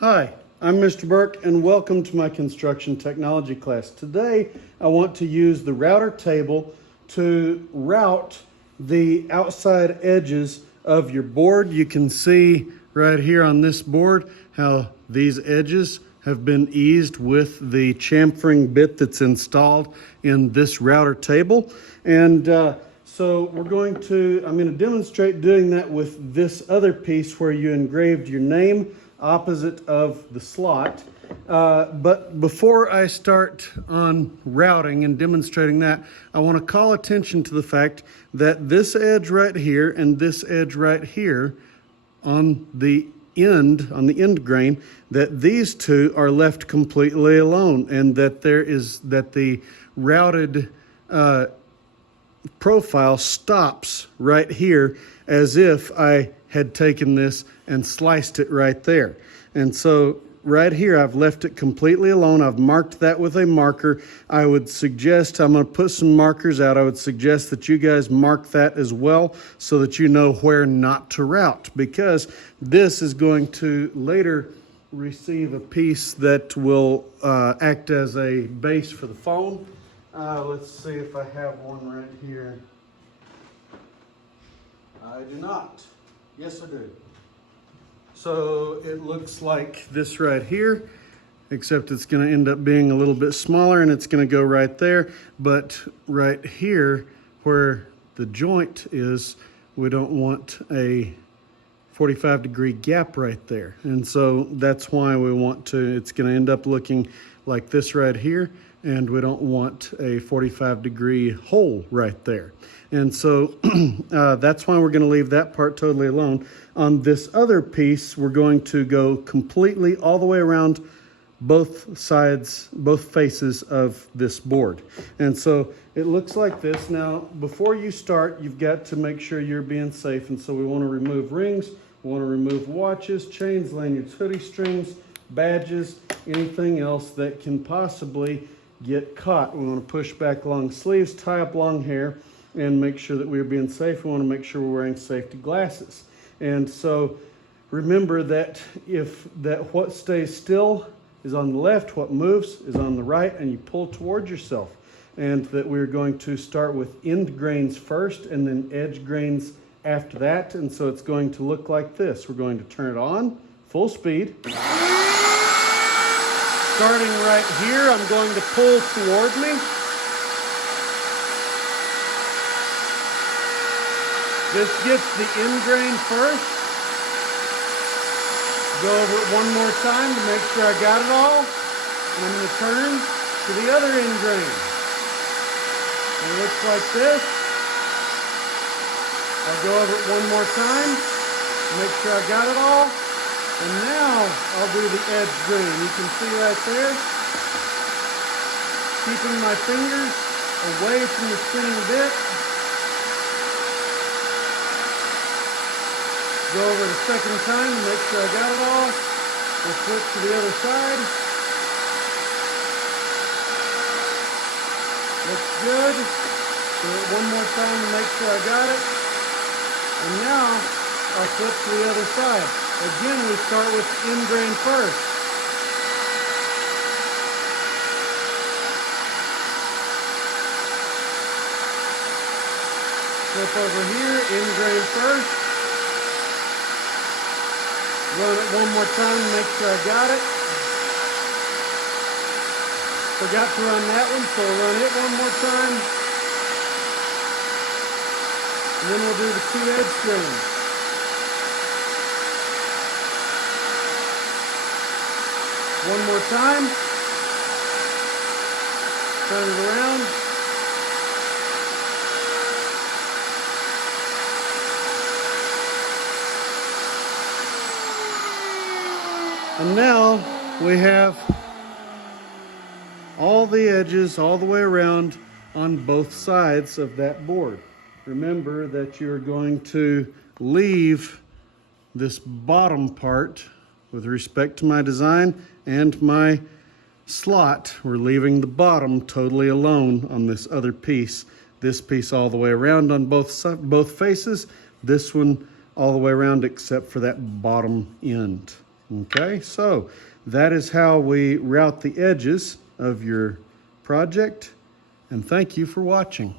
Hi, I'm Mr. Burke and welcome to my construction technology class. Today I want to use the router table to route the outside edges of your board. You can see right here on this board how these edges have been eased with the chamfering bit that's installed in this router table. And so I'm going to demonstrate doing that with this other piece where you engraved your name opposite of the slot. But before I start on routing and demonstrating that, I want to call attention to the fact that this edge right here and this edge right here on the end grain, that these two are left completely alone, and that the routed profile stops right here as if I had taken this and sliced it right there. And so right here I've left it completely alone. I've marked that with a marker. I would suggest, I'm going to put some markers out, I would suggest that you guys mark that as well so that you know where not to route, because this is going to later receive a piece that will act as a base for the phone. Let's see if I have one right here. I do not. Yes, I do. So it looks like this right here, except it's going to end up being a little bit smaller and it's going to go right there. But right here where the joint is, we don't want a 45-degree gap right there. And so that's why we want to, it's going to end up looking like this right here. And we don't want a 45-degree hole right there. And so that's why we're going to leave that part totally alone. On this other piece, we're going to go completely all the way around both sides, both faces of this board. And so it looks like this. Now, before you start, you've got to make sure you're being safe. And so we want to remove rings, we want to remove watches, chains, lanyards, hoodie strings, badges, anything else that can possibly get caught. We want to push back long sleeves, tie up long hair, and make sure that we're being safe. We want to make sure we're wearing safety glasses. And so remember that what stays still is on the left, what moves is on the right, and you pull toward yourself. And that we're going to start with end grains first and then edge grains after that. And so it's going to look like this. We're going to turn it on, full speed. Starting right here, I'm going to pull toward me. This gets the end grain first. Go over it one more time to make sure I got it all. And I'm going to turn to the other end grain. It looks like this. I'll go over it one more time to make sure I got it all. And now I'll do the edge grain. You can see right there, keeping my fingers away from the spinning bit. Go over it a second time to make sure I got it all. We'll flip to the other side. Looks good. Do it one more time to make sure I got it. And now I'll flip to the other side. Again, we start with end grain first. Flip over here, end grain first. Run it one more time to make sure I got it. Forgot to run that one, so I'll run it one more time. And then we'll do the two edge grains. One more time. Turn it around. And now we have all the edges all the way around on both sides of that board. Remember that you're going to leave this bottom part, with respect to my design and my slot, we're leaving the bottom totally alone on this other piece. This piece all the way around on both faces. This one all the way around except for that bottom end. Okay, so that is how we route the edges of your project, and thank you for watching.